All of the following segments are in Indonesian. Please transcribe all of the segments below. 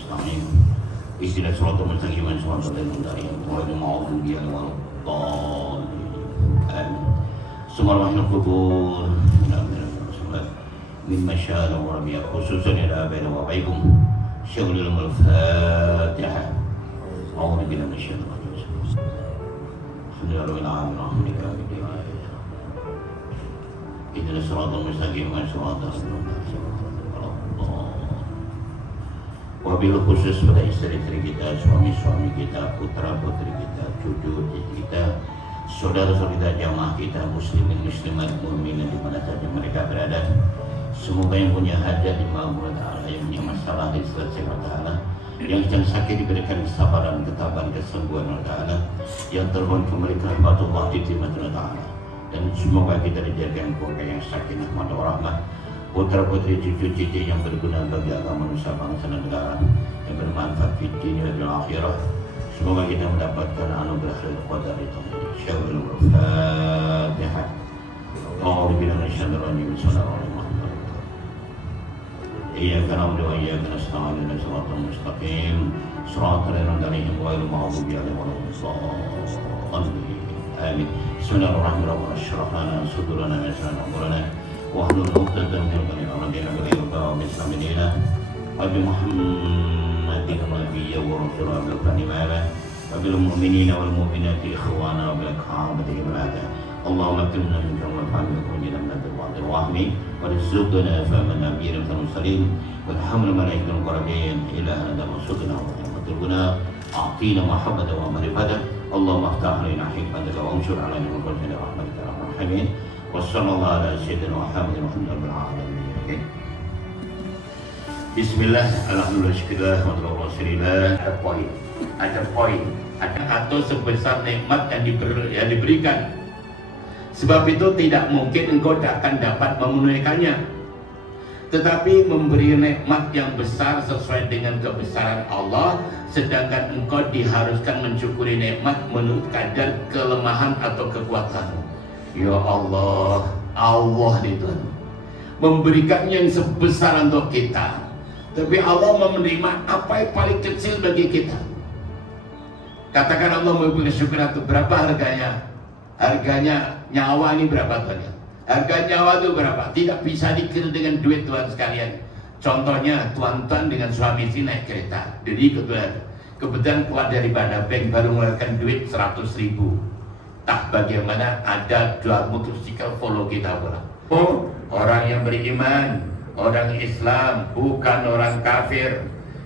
nasta'in. Ihdinas siratal mustaqim, siratal ladzina an'amta 'alaihim ghairil maghdubi 'alaihim waladdallin. Amin. Subhanallah kubur min masyaallah wa rabiya khususan ila baina wa baikum syaghlul al-fatihah. A'udzu billahi minasyaitonir rajim. Bismillahirrahmanirrahim. Ihdinas siratal mustaqim, siratal ladzina an'amta 'alaihim. Wabil khusus pada istri-istri kita, suami-suami kita, putra-putri kita, cucu kita, saudara-saudara jamaah kita, muslimin muslimat mukminin di mana saja mereka berada. Semoga yang punya hajat dimampukan Allah, yang punya masalah diselesaikan Allah, yang sedang sakit diberikan kesabaran, ketabahan, kesembuhan Allah, yang termohon kembali ke rahmatullah diterima Allah. Dan semoga kita dijadikan keluarga yang sakinah mawaddah warahmah, putra-putri cucu-cucu yang berguna bagi agama nusa bangsa dan negara, yang bermanfaat di dunia dan akhirat. Semoga kita mendapatkan anugerah dan qadar itu. Syarul Fatihah. A'udzu billahi minasyaitonir rajim. Bismillahirrahmanirrahim. Iyyaka na'budu wa iyyaka nasta'in. Ihdinas siratal mustaqim, siratal ladzina an'amta 'alaihim ghairil maghdubi 'alaihim waladdallin. Amin. Bismillahirrahmanirrahim. Ashrah lana sudurana wa yassir lana umurana wahlul 'uqdatam min lisani yafqahu qawli. Bismillahirrahmanirrahim. Abi Muhammadin nabiyya wa rasulahu bil kalimah wa bil mu'minina wal mu'minati ikhwana wa bil ka'bati ibadah. Allahumma atimna minka wa fa'alna kunjina min al-wadil wahmi wa rizqna fa'man nabiyyin wa mursalin wa hamla malaikatul qarabin ila anta masukna wa rahmatuna a'tina mahabbatan wa marifatan. Allahumma aftah lana hikmataka wa anshur alaina min kulli rahmatika ya arhamar rahimin. Wa sallallahu ala sayyidina Muhammadin wa alihi. Bismillah, alhamdulillah, syukurlah, alhamdulillah. Ada poin, atau sebesar nikmat yang diberikan. Sebab itu tidak mungkin engkau akan dapat memenunaikannya. Tetapi memberi nikmat yang besar sesuai dengan kebesaran Allah, sedangkan engkau diharuskan mensyukuri nikmat menurut kadar kelemahan atau kekuatanmu. Ya Allah, Allah itu memberikan yang sebesar untuk kita. Tapi Allah menerima apa yang paling kecil bagi kita. Katakan Allah memberi syukur itu berapa harganya? Harganya nyawa ini berapa harganya? Harga nyawa itu berapa? Tidak bisa dikira dengan duit Tuhan sekalian. Contohnya tuan-tuan dengan suami istri naik kereta. Jadi kebetulan keluar daripada bank baru mengeluarkan duit 100.000. Tak bagaimana ada dua motorsikal follow kita pulang. Oh, orang yang beriman, orang Islam, bukan orang kafir.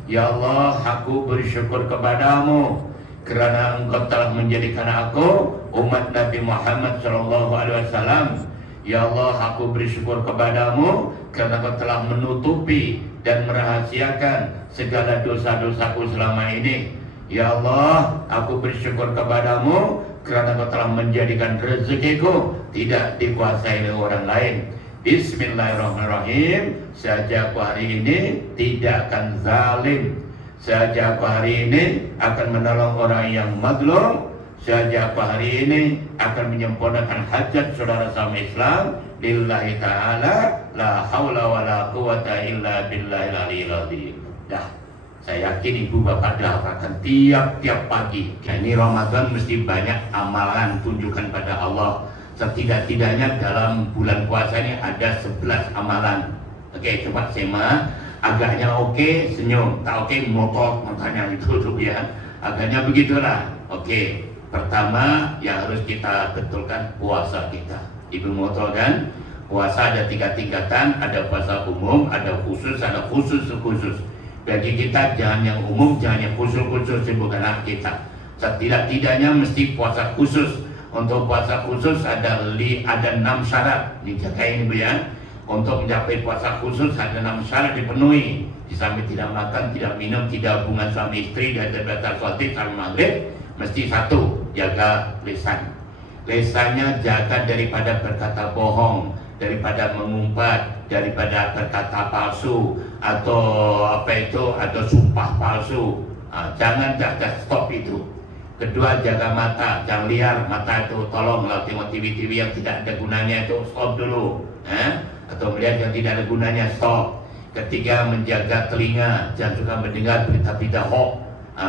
Ya Allah, aku bersyukur kepadamu kerana engkau telah menjadikan aku umat Nabi Muhammad SAW. Ya Allah, aku bersyukur kepadamu kerana engkau telah menutupi dan merahasiakan segala dosa-dosaku selama ini. Ya Allah, aku bersyukur kepadamu kerana engkau telah menjadikan rezekiku tidak dikuasai oleh orang lain. Bismillahirrahmanirrahim. Saja aku hari ini tidak akan zalim. Saja aku hari ini akan menolong orang yang mazlum. Saja aku hari ini akan menyempurnakan hajat saudara sama Islam. Lillahi ta'ala la hawla wa la quwata illa billahil aliyil azim. Dah, saya yakin ibu bapak doakan tiap-tiap pagi. Ini Ramadan mesti banyak amalan tunjukkan pada Allah. Setidak-tidaknya dalam bulan puasa ini ada 11 amalan. Oke, coba simak. Agaknya oke, senyum. Tak oke, motot matanya itu tuh ya. Agaknya begitulah. Oke, pertama yang harus kita betulkan puasa kita. Ibu motot kan? Puasa ada 3 tingkatan. Ada puasa umum, ada khusus, ada khusus. Bagi kita jangan yang umum, jangan yang khusus bukan hak kita. Setidak-tidaknya mesti puasa khusus. Untuk puasa khusus ada 6 syarat. Ini jagain Bu ya. Untuk mencapai puasa khusus ada 6 syarat dipenuhi. Di samping tidak makan, tidak minum, tidak hubungan suami istri, dan batal sholat sampai maghrib. Mesti 1, jaga lisan. Lisannya jaga daripada berkata bohong, daripada mengumpat, daripada berkata palsu, atau atau sumpah palsu. Jangan jaga, stop itu. Kedua, jaga mata, jangan liar. Mata itu tolonglah tengok TV-TV yang tidak ada gunanya itu stop dulu. Atau melihat yang tidak ada gunanya stop. Ketiga, menjaga telinga, jangan suka mendengar berita-berita hoax,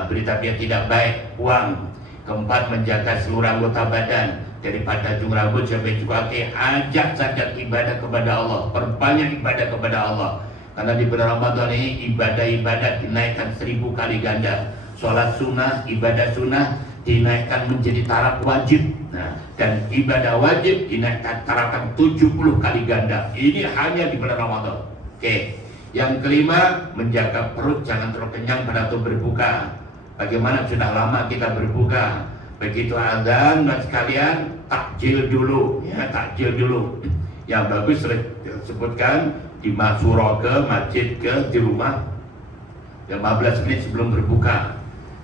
berita-berita tidak baik, buang. Keempat, menjaga seluruh anggota badan daripada ujung rambut sampai juga kaki. Ajak saja ibadah kepada Allah, perbanyak ibadah kepada Allah. Karena di bulan Ramadan ini ibadah-ibadah dinaikkan 1000 kali ganda. Sholat sunnah, ibadah sunnah dinaikkan menjadi taraf wajib. Nah, dan ibadah wajib dinaikkan taraf 70 kali ganda. Ini hanya di bulan Ramadan. Oke. Yang kelima, menjaga perut jangan terlalu kenyang pada waktu berbuka. Bagaimana sudah lama kita berbuka, begitu azan dan sekalian takjil dulu, ya takjil dulu. Yang bagus disebutkan di surau ke masjid ke di rumah 15 menit sebelum berbuka.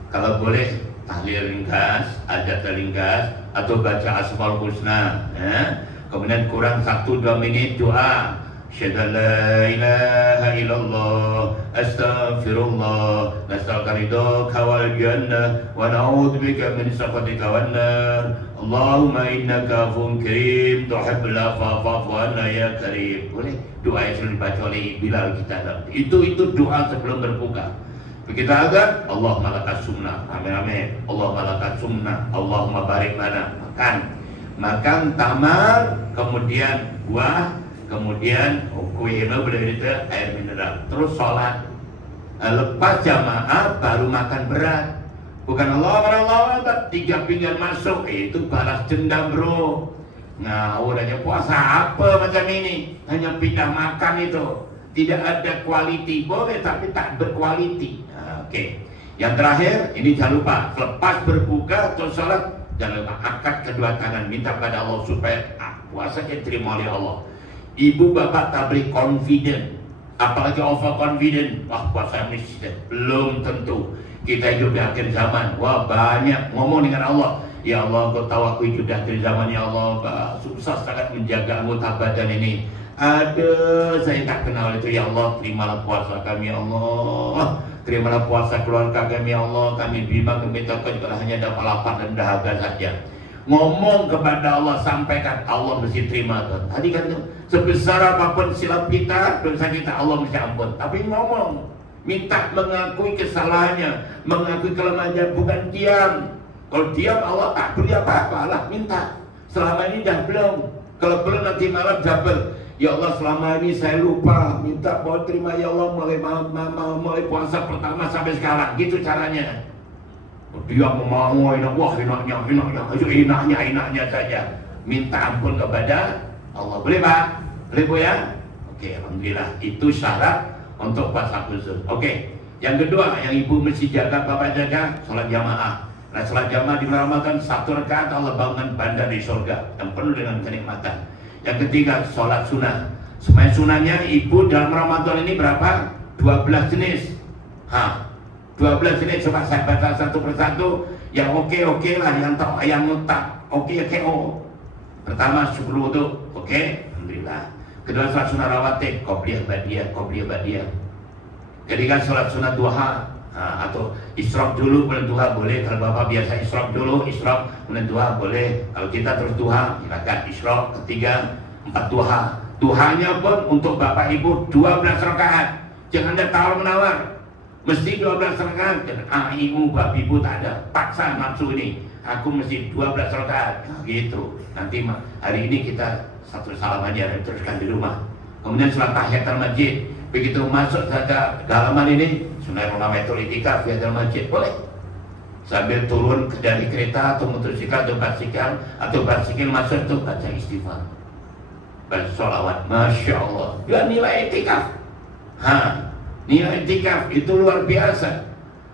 Kalau boleh tahlil ringkas, ajat ringkas, atau baca asmaul husna. Ya. Kemudian kurang 1-2 menit doa. Asyhadu la ilaha illallah astaghfirullah nastaghfiruka wal jannah wa na'udzubika min sakhatika wan nar Allahumma innaka afuwwun karim tuhibbul afwa fa'fu anna ya karim. Boleh doa yang sering dibaca oleh Bilal kita. Itu doa sebelum berbuka. Begitu azan, Allahumma lakas sunnah, amin amin. Allahumma lakas sunnah, Allahumma barik lana. Makan tamar, kemudian buah, kemudian kue berita air mineral, terus sholat. Lepas jamaah baru makan berat. Bukan Allah 3 pinggan masuk, itu balas dendam bro. Nah, udahnya puasa apa macam ini? Hanya pindah makan itu. Tidak ada quality, boleh tapi tak berkualiti. Nah, oke. Yang terakhir, ini jangan lupa, lepas berbuka atau sholat, jangan lupa angkat kedua tangan, minta pada Allah supaya puasanya diterima oleh Allah. Ibu bapak tak beri confident, apalagi over confident. Wah puasa miskin, belum tentu. Kita hidup di akhir zaman. Wah banyak ngomong dengan Allah. Ya Allah, kau tahu aku hidup di akhir zaman. Ya Allah, susah sangat menjaga anggota badan ini. Ada saya tak kenal itu. Ya Allah, terimalah puasa kami. Ya Allah, terimalah puasa keluarga kami. Ya Allah, kami bimbang meminta kau juga hanya dapat lapar dan dahaga saja. Ngomong kepada Allah, sampaikan, Allah mesti terima tuh. Tadi kan sebesar apapun silap kita, dosa kita Allah mesti ampun. Tapi ngomong, minta mengakui kesalahannya, mengakui kelemahannya, bukan diam. Kalau diam Allah tak beri apa-apa, Allah minta. Selama ini dah belum. Kalau belum nanti malam double. Ya Allah, selama ini saya lupa, minta mau terima ya Allah mulai puasa pertama sampai sekarang. Gitu caranya. Dia mau enak, wah enaknya saja. Minta ampun kepada Allah. Boleh Pak? Boleh Bu ya? Oke, alhamdulillah. Itu syarat untuk puasa khusus. Oke. Yang kedua, yang ibu mesti jaga, bapak jaga, sholat jamaah. Nah, sholat jamaah di Ramadan 1 rakaat Allah bangun bandar di surga yang penuh dengan kenikmatan. Yang ketiga, sholat sunnah. Semuanya sunnahnya ibu dalam Ramadan ini berapa? 12 jenis. 12 jenis, coba saya baca satu persatu. Yang oke lah, yang tak oke. Pertama syukur wudu, oke, alhamdulillah. Kedua sholat sunnah rawatib, qobliyah badiah. Ketiga sholat sunnah duha, atau isyraq dulu kemudian duha boleh. Kalau bapak biasa isyraq dulu, kemudian duha boleh. Kalau kita terus duha, silakan isyraq. Ketiga 4 duha. Duhanya pun untuk bapak ibu 12 rakaat. Jangan ada tawar menawar. Mesti 12 rakaat. Ibu bapak ibu tak ada paksa nafsu ini. Aku mesti 12 rakaat. Nah, gitu. Nanti hari ini kita satu salam aja dan teruskan di rumah. Kemudian sholat tahiyatul masjid. Begitu masuk saja dalaman ini, Bismillahirrahmanirrahim, itikaf di masjid boleh. Sambil turun dari kereta atau motosikal atau basikil masuk itu baca istighfar, baca sholawat, masya Allah. Dan nilai itikaf, nilai itikaf itu luar biasa.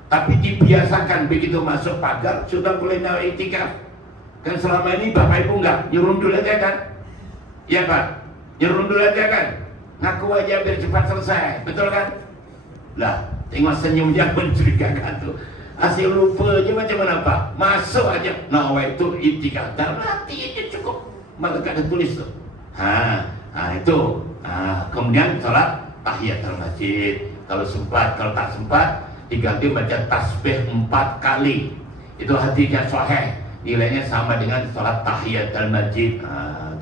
Tapi dibiasakan begitu masuk pagar sudah boleh nilai itikaf. Kan selama ini bapak ibu enggak nyerundul aja kan? Iya Pak, nyerundul aja kan? Ngaku aja biar cepat selesai, betul kan? Lah, tengok senyumnya mencurigakan tuh. Asal lupa aja macam mana Pak? Masuk aja, nah itu itikaf, dalam hati aja cukup. Malah ada tulis tuh. Itu. Kemudian sholat tahiyatul masjid. Kalau sempat, kalau tak sempat, diganti baca tasbih 4 kali. Itu hadisnya sahih. Nilainya sama dengan sholat tahiyatul masjid.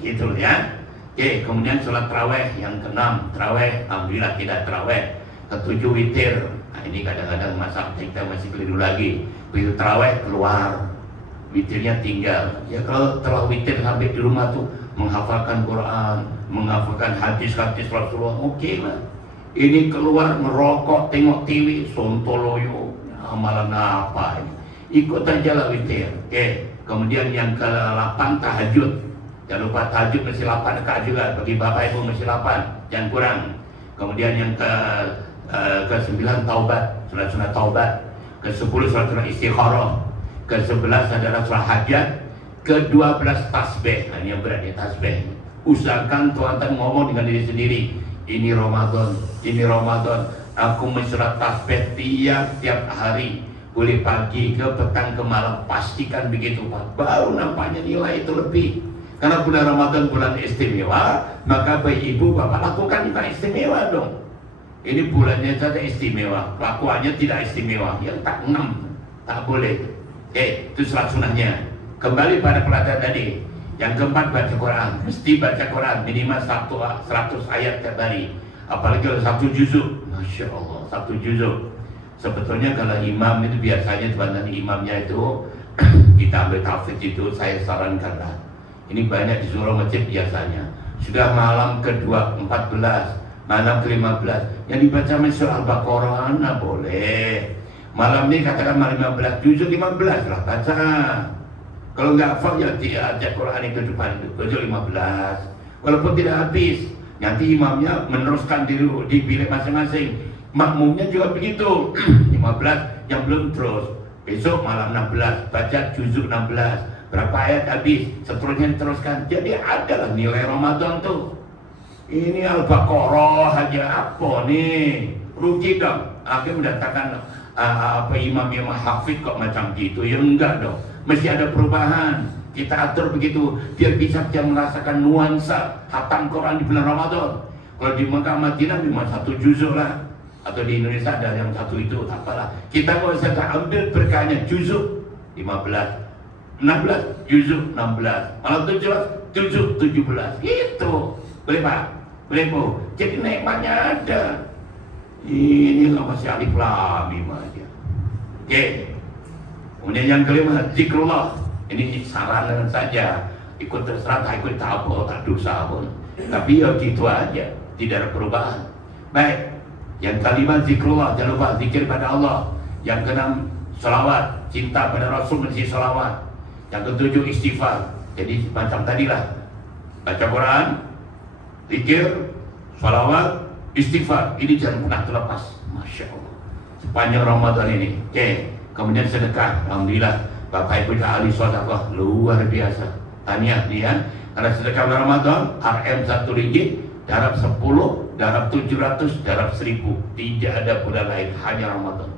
Gitu ya. Oke, kemudian sholat taraweh yang ke-6, taraweh, alhamdulillah tidak taraweh. Ke-7 witir. Nah, ini kadang-kadang masa kita masih keliru lagi. Begitu taraweh keluar, witirnya tinggal. Ya kalau telah witir sampai di rumah tuh menghafalkan Quran, menghafalkan hadis-hadis Rasulullah, oke lah. Ini keluar merokok, tengok TV, sontoloyo, amalan apa ini? Ikut aja lah witir. Oke, kemudian yang ke-8 tahajud. Jangan lupa tahajud mesti 8 rakaat juga, bagi bapak ibu mesti 8, jangan kurang. Kemudian yang ke-9 taubat, sunat taubat. Ke-10 sunat istikharah. Ke-11 adalah sholat hajat. Ke-12 tasbih. Nah, ini yang berat ya, tasbih. Usahakan tuan-tuan ngomong dengan diri sendiri, ini Ramadan, ini Ramadan, aku mensurat tasbih tiap hari, boleh pagi ke petang ke malam, pastikan begitu Pak, baru nampaknya nilai itu lebih. Karena bulan Ramadan bulan istimewa, maka baik ibu bapak lakukan juga istimewa dong. Ini bulannya saja istimewa, kelakuannya tidak istimewa, yang tak 6, tak boleh. Oke, itu sholat sunnahnya. Kembali pada pelajaran tadi, yang keempat baca Quran, mesti baca Quran minimal 100 ayat tiap hari, apalagi kalau 1 juzuk, masya Allah 1 juzuk. Sebetulnya kalau imam itu biasanya teman imamnya itu kita ambil tahfidz itu, saya sarankan lah. Ini banyak di surau masjid biasanya. Sudah malam ke-14, malam ke-15, yang dibaca surah Al-Baqarah, nah boleh. Malam ini katakan malam 15, juzuk 15 lah baca. Kalau nggak hafal ya diajak Quran itu depan itu, juzuk 15. Walaupun tidak habis, nanti imamnya meneruskan di bilik masing-masing. Makmumnya juga begitu, 15 yang belum terus. Besok malam 16, baca juzuk 16. Berapa ayat habis, seterusnya diteruskan. Jadi adalah nilai Ramadan tuh. Ini Al-Baqarah aja apa nih? Rugi dong. Akhirnya mendatangkan imam hafid kok macam gitu. Ya enggak dong. Mesti ada perubahan. Kita atur begitu biar bisa dia merasakan nuansa khatam Quran di bulan Ramadan. Kalau di Mekah Madinah cuma 1 juzuk lah. Atau di Indonesia ada yang 1 itu, tak apalah. Kita kalau bisa ambil berkahnya juzuk 15. 16 juzuk 16, malam 17 juzuk 17, gitu. Boleh Pak? Boleh Bu? Jadi nikmatnya ada. Ini nggak masih alif lam mim aja. Oke. Kemudian yang kelima zikrullah. Ini saran saja. Ikut terserah, tak ikut tak apa, tak dosa pun. Tapi ya gitu aja, tidak ada perubahan. Baik. Yang kelima zikrullah, jangan lupa zikir pada Allah. Yang keenam sholawat, cinta pada Rasul mesti sholawat. Yang ke-7 istighfar. Jadi macam tadilah, baca Quran, zikir, sholawat, istighfar. Ini jangan pernah terlepas, masya Allah, sepanjang Ramadan ini. Oke. Kemudian sedekah, alhamdulillah Bapak Ibu ahli sedekah luar biasa. Tahniah dia, karena sedekah Ramadan RM 1 ringgit, darab 10, darab 700, darab 1000. Tidak ada bulan lain, hanya Ramadan.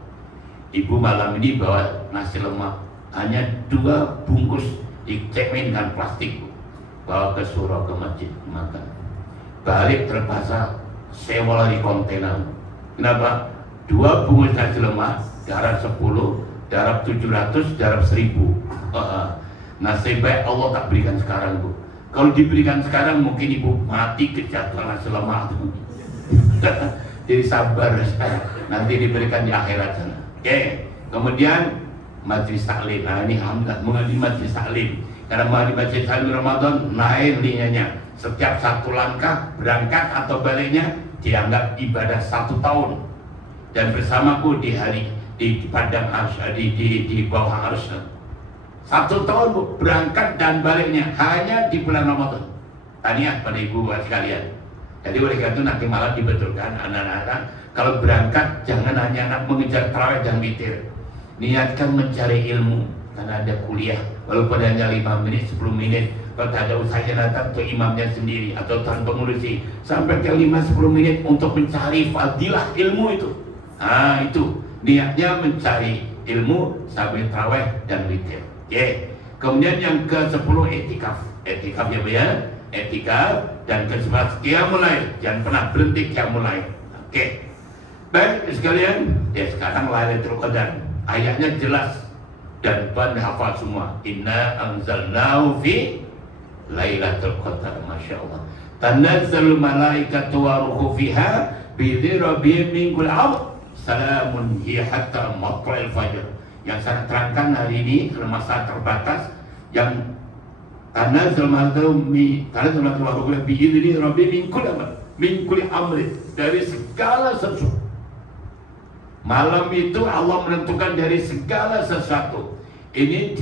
Ibu malam ini bawa nasi lemak, hanya 2 bungkus dicemin dengan plastik, bawa ke surau ke masjid makan. Balik terpaksa sewa lagi kontainer. Kenapa? 2 bungkus nasi lemak, darab 10, darab 700, darab 1000. Nasib baik Allah tak berikan sekarang Bu. Kalau diberikan sekarang mungkin ibu mati kejatuhan nasi lemak. Jadi sabar, nanti diberikan di akhirat sana. Oke. Kemudian majlis taklim. Nah ini alhamdulillah menghadiri majlis taklim. Karena menghadiri majlis taklim Ramadan naik nilainya. Setiap 1 langkah berangkat atau baliknya dianggap ibadah 1 tahun. Dan bersamaku di hari di padang arsy, di bawah arsy. 1 tahun Bu, berangkat dan baliknya hanya di bulan Ramadan. Tahniah pada ibu sekalian. Jadi oleh karena itu nanti malam dibetulkan anak-anak, kalau berangkat jangan hanya anak mengejar tarawih dan witir. Niatkan mencari ilmu, karena ada kuliah walaupun hanya 5 menit, 10 menit. Kalau tak ada usahanya datang ke imamnya sendiri atau tuan pengurusi sampai ke 5-10 menit untuk mencari fadilah ilmu itu. Nah itu niatnya mencari ilmu sambil tarawih dan witir. Oke. Kemudian yang ke-10 etikaf. Etikaf ya Bu ya. Etikaf. Dan ke-11 qiyamul lail. Jangan pernah berhenti qiyamul lail. Oke. Baik sekalian, ya sekarang Lailatul Qadar. Ayatnya jelas dan Tuhan hafal semua. Inna anzalnahu fi Lailatul Qadar. Masya Allah. Tanazzalul malaikatu wa ruhu fiha bi'izni rabbihim min kulli amr salamun hiya hatta matla'il fajr. Yang saya terangkan hari ini dalam masa terbatas, yang tanazzalul malaikatu wa ruhu bi'izni rabbihim min kulli amr, dari segala sesuatu. Malam itu Allah menentukan dari segala sesuatu. Ini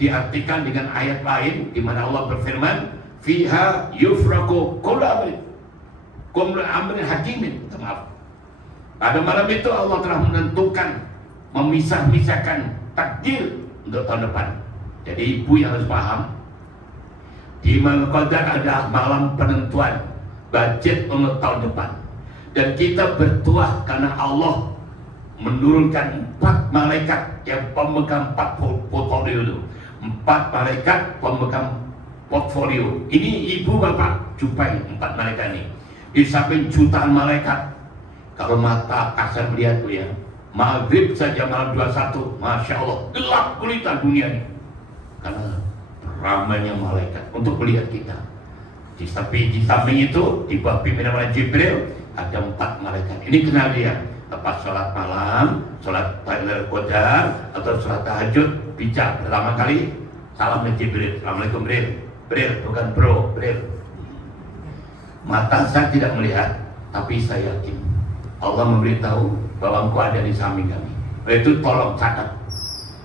diartikan dengan ayat lain di mana Allah berfirman, "Fiha yufraqu kullu amrin hakimin." Maaf. Pada malam itu Allah telah menentukan, memisah-misahkan takdir untuk tahun depan. Jadi ibu yang harus paham, di malam qadar ada malam penentuan budget untuk tahun depan. Dan kita bertuah karena Allah menurunkan 4 malaikat yang pemegang 4 portfolio itu. 4 malaikat pemegang portfolio. Ini ibu bapak jumpai 4 malaikat ini. Di samping jutaan malaikat. Kalau mata kasar melihat tuh ya, maghrib saja malam 21, Masya Allah, gelap gulita dunia ini. Karena ramainya malaikat untuk melihat kita. Di samping itu, di bawah pimpinan malaikat Jibril, ada 4 malaikat. Ini kenal dia. Lepas sholat malam, sholat Lailatul Qadar atau sholat tahajud, bijak pertama kali salam ke Jibril. Assalamualaikum Bril, bukan bro, Bril. Mata saya tidak melihat, tapi saya yakin Allah memberitahu bahwa engkau ada di samping kami. Itu tolong catat,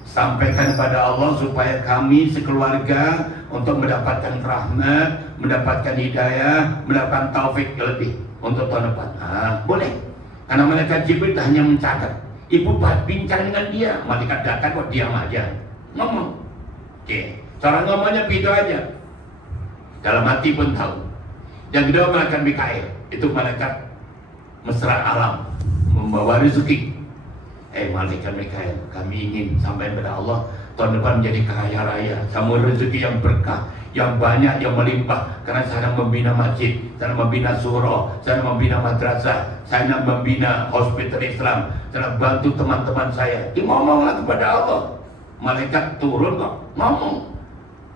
sampaikan pada Allah supaya kami sekeluarga untuk mendapatkan rahmat, mendapatkan hidayah, mendapatkan taufik lebih untuk tahun depan. Boleh. Karena malaikat Jibril hanya mencatat. Ibu bincang dengan dia, malaikat datang kok diam aja, ngomong. Oke, cara ngomongnya begitu aja. Dalam hati pun tahu. Yang kedua malaikat Mikail, itu malaikat mesra alam, membawa rezeki. Malaikat Mikail, kami ingin sampai kepada Allah tahun depan menjadi kaya raya, sama rezeki yang berkah, yang banyak, yang melimpah. Karena saya membina masjid, saya membina surau, saya membina madrasah, saya membina hospital Islam, saya bantu teman-teman saya. Ngomonglah kepada Allah. Malaikat turun kok ngomong.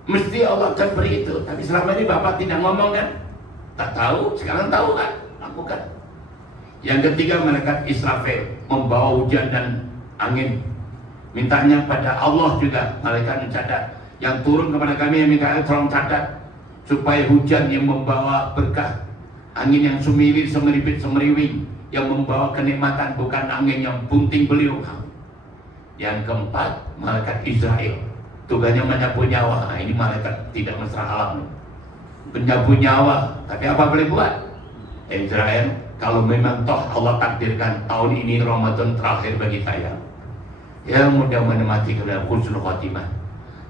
Mesti Allah akan beri itu. Tapi selama ini Bapak tidak ngomong kan? Tak tahu, sekarang tahu kan? Lakukan. Yang ketiga malaikat Israfil, membawa hujan dan angin. Mintanya pada Allah juga, malaikat mencatat. Yang turun kepada kami yang minta tolong catat, supaya hujan yang membawa berkah, angin yang semeripit semeriwing, yang membawa kenikmatan, bukan angin yang bunting beliung. Yang keempat malaikat Israel, tugasnya menyapu nyawa. Ini malaikat tidak mesra alam, menyapu nyawa. Tapi apa boleh buat? Israel, kalau memang toh Allah takdirkan tahun ini Ramadan terakhir bagi saya, ya mudah-mudahan mati ke dalam husnul khotimah.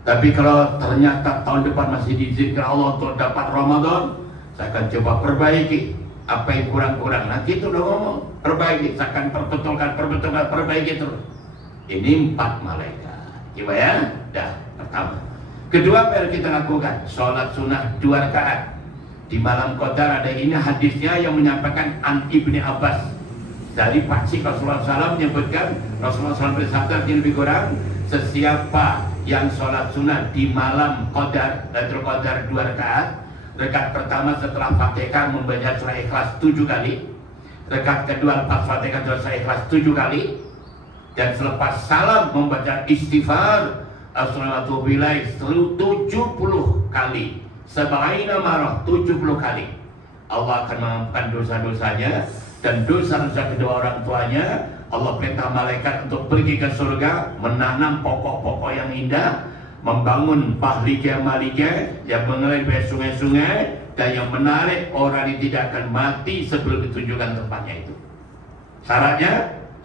Tapi kalau ternyata tahun depan masih diizinkan Allah untuk dapat Ramadan, saya akan coba perbaiki apa yang kurang-kurang. Nanti itu udah ngomong, perbaiki, saya akan perbetulkan, perbaiki terus. Ini 4 malaikat. Coba ya, dah pertama. Kedua, apa yang kita lakukan? Sholat sunnah 2 rakaat di malam qadar. Ada ini hadisnya yang menyampaikan an Ibni Abbas dari Pakcik Rasulullah SAW menyebutkan, Rasulullah SAW bersabda lebih kurang, sesiapa yang sholat sunnah di malam qadar, Lailatul Qadar 2 rakaat. Rakaat pertama setelah Fatihah membaca surah Ikhlas 7 kali. Rakaat kedua lepas Fatihah surah Ikhlas 7 kali. Dan selepas salam membaca istighfar Assalamualaikum 70 kali. Sebaina marah 70 kali. Allah akan mengampunkan dosa-dosanya dan dosa-dosa kedua orang tuanya. Allah perintah malaikat untuk pergi ke surga, menanam pokok-pokok yang indah, membangun pahlika-malika yang mengalir sungai-sungai, dan yang menarik orang yang tidak akan mati sebelum ditunjukkan tempatnya itu. Syaratnya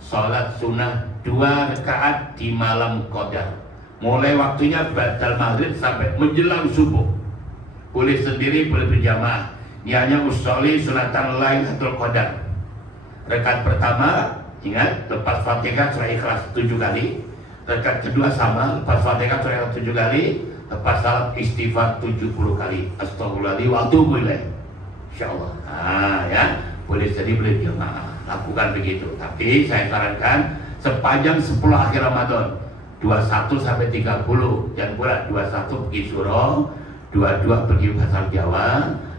sholat sunnah 2 rakaat di malam qadar. Mulai waktunya batal maghrib sampai menjelang subuh. Boleh sendiri, boleh berjamaah. Niatnya usolli sunatan Lailatul Qadar. Rakaat pertama, ingat, lepas Fatihah surah Ikhlas 7 kali. Rakaat kedua sama, lepas Fatihah surah Ikhlas 7 kali. Lepas salat istighfar 70 kali. Astagfirullahaladzim wa atubu ilaih. Insyaallah. Ya, boleh jadi, boleh jamaah. Lakukan begitu. Tapi saya sarankan sepanjang 10 akhir Ramadan, 21 sampai 30, jangan pula 21 pergi surau, 22 pergi pasar Jawa,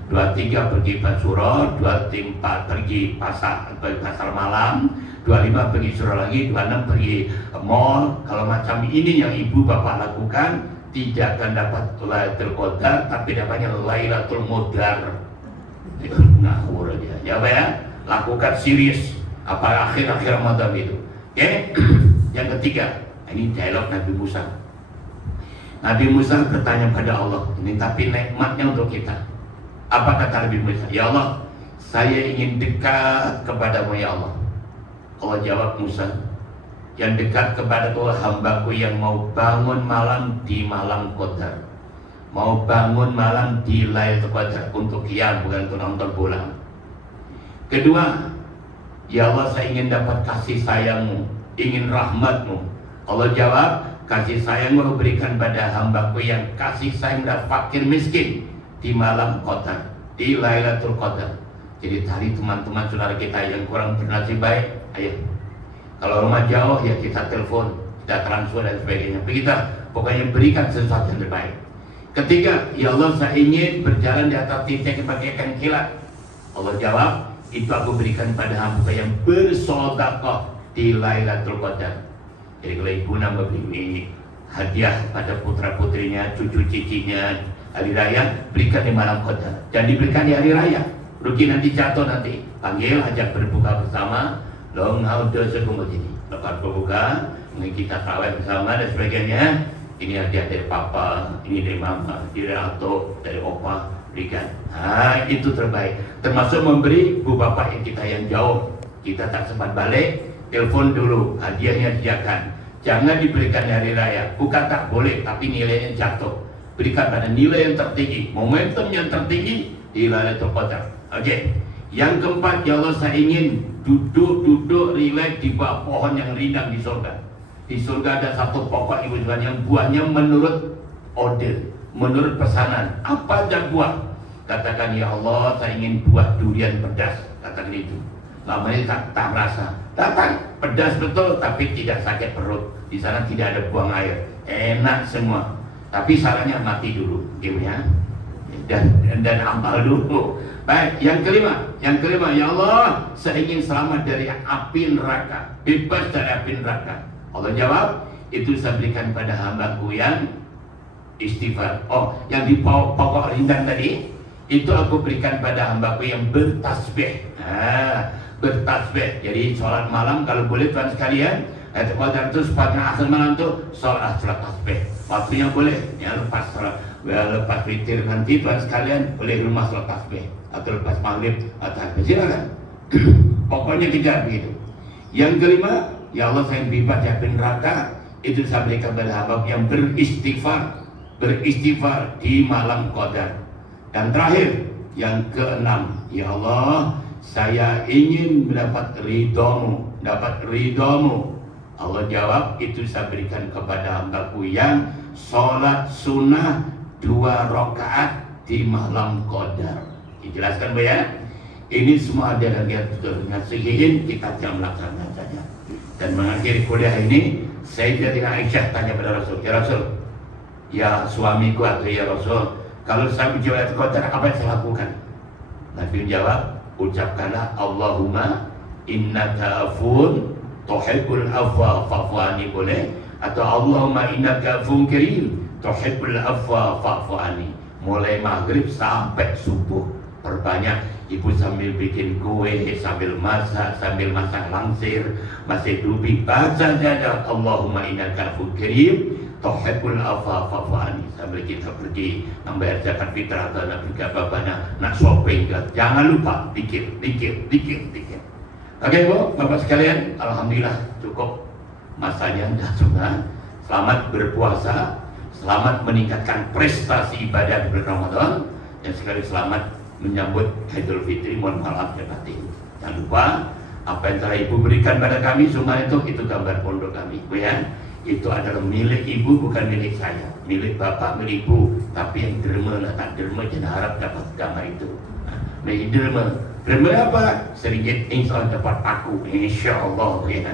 23 pergi Suro, 24 pergi pasar malam, 25 pergi Suro lagi, 26 pergi mall. Kalau macam ini yang ibu bapak lakukan, tidak akan dapat Lailatul Qadar, tapi dapatnya Lailatul Mudar. Ngawur dia. Ya Pak ya, lakukan serius apa akhir-akhir Ramadan itu. Oke. Yang ketiga, ini dialog Nabi Musa. Nabi Musa bertanya pada Allah, ini tapi nikmatnya untuk kita. Apa kata Nabi Musa? Ya Allah, saya ingin dekat kepadamu ya Allah. Allah jawab Musa, yang dekat kepadaku hambaku yang mau bangun malam di malam Qadar, mau bangun malam di Lailatul Qadar untuk qiyam, bukan untuk nonton bola. Kedua, ya Allah saya ingin dapat kasih sayangmu, ingin rahmatmu. Allah jawab, kasih sayangmu berikan pada hambaku yang kasih sayang dan fakir miskin di malam Qadar, di Lailatul Qadar. Jadi tadi teman-teman saudara kita yang kurang bernasib baik, ayo kalau rumah jauh ya kita telepon, kita transfer dan sebagainya. Begitu, pokoknya berikan sesuatu yang terbaik. Ketiga, ya Allah saya ingin berjalan di atas titik bagaikan kilat. Allah jawab, itu aku berikan pada hamba yang bersedekah di Lailatul Qadar. Jadi kalau ibu nak beri hadiah pada putra putrinya, cucu cicinya hari raya, berikan di malam Qadar. Jangan diberikan di hari raya, rugi nanti jatuh nanti. Panggil, ajak berbuka bersama. Long audio segumut ini. Lepas berbuka, kita tarawih bersama dan sebagainya. Ini hadiah dari papa, ini dari mama, dari atuk, dari opa, berikan. Nah, itu terbaik. Termasuk memberi ibu bapak yang kita yang jauh. Kita tak sempat balik, telepon dulu, hadiahnya disediakan. Jangan diberikan di hari raya. Bukan tak boleh, tapi nilainya jatuh. Berikan pada nilai yang tertinggi, momentum yang tertinggi di Lailatul Qadar. Oke. Yang keempat, ya Allah saya ingin duduk rileks di bawah pohon yang rindang di surga. Di surga ada satu pokok ibu Tuhan yang buahnya menurut order, menurut pesanan. Apa aja buah? Katakan ya Allah saya ingin buah durian pedas. Katakan itu. Lama ini tak merasa. Datang pedas betul tapi tidak sakit perut. Di sana tidak ada buang air. Enak semua. Tapi sarannya mati dulu, gimana? Dan amal dulu. Baik, yang kelima, ya Allah, saya ingin selamat dari api neraka, bebas dari api neraka. Allah jawab, itu saya berikan pada hambaku yang istighfar. Oh, yang di pokok rindang tadi, itu aku berikan pada hambaku yang bertasbih. Bertasbih. Jadi sholat malam kalau boleh tuan sekalian, Qadar itu sepatutnya akhir malam itu sholat tasbih. Waktunya boleh, ya lepas witir nanti tuan sekalian boleh rumah sholat tasbih atau lepas maghrib atau silakan. Pokoknya kejar begitu. Yang kelima, ya Allah saya bebas dari neraka, itu saya berikan kepada hamba yang beristighfar di malam Qadar. Dan terakhir, yang keenam, ya Allah saya ingin mendapat ridhomu, Allah jawab, itu saya berikan kepada hambaku yang sholat sunnah 2 rakaat di malam Qadar. Dijelaskan Bu ya? Ini semua ada yang dengan sehihin kita jangan melaksanakan saja. Dan mengakhiri kuliah ini, Sayyidatina Aisyah tanya pada Rasul, ya Rasul, ya suamiku atau ya Rasul, kalau saya menjawab Qadar apa yang saya lakukan? Nabi menjawab, ucapkanlah Allahumma innaka afun tuhibbul afwa fa'fu anni, boleh, atau Allahumma innaka afun karim tuhibbul afwa fa'fu anni. Mulai maghrib sampai subuh perbanyak, ibu sambil bikin kue, sambil masak langsir, masih dubi, baca saja Allahumma innaka afun karim tuhibbul afwa fa'fu anni. Sambil kita pergi membayar zakat fitrah atau nak pergi apa-apa, nak shopping, jangan lupa pikir. Oke Bu, Bapak sekalian, alhamdulillah cukup masanya sudah. Selamat berpuasa, selamat meningkatkan prestasi ibadah di bulan Ramadan, dan sekali selamat menyambut Idul Fitri. Mohon maaf ya batin. Jangan lupa apa yang telah Ibu berikan pada kami semua itu gambar pondok kami, Bu ya. Itu adalah milik Ibu, bukan milik saya, milik Bapak, milik Ibu. Tapi yang derma, tak derma jangan harap dapat gambar itu. Milik derma apa? Sedikit insya Allah dapat paku, insya Allah ya.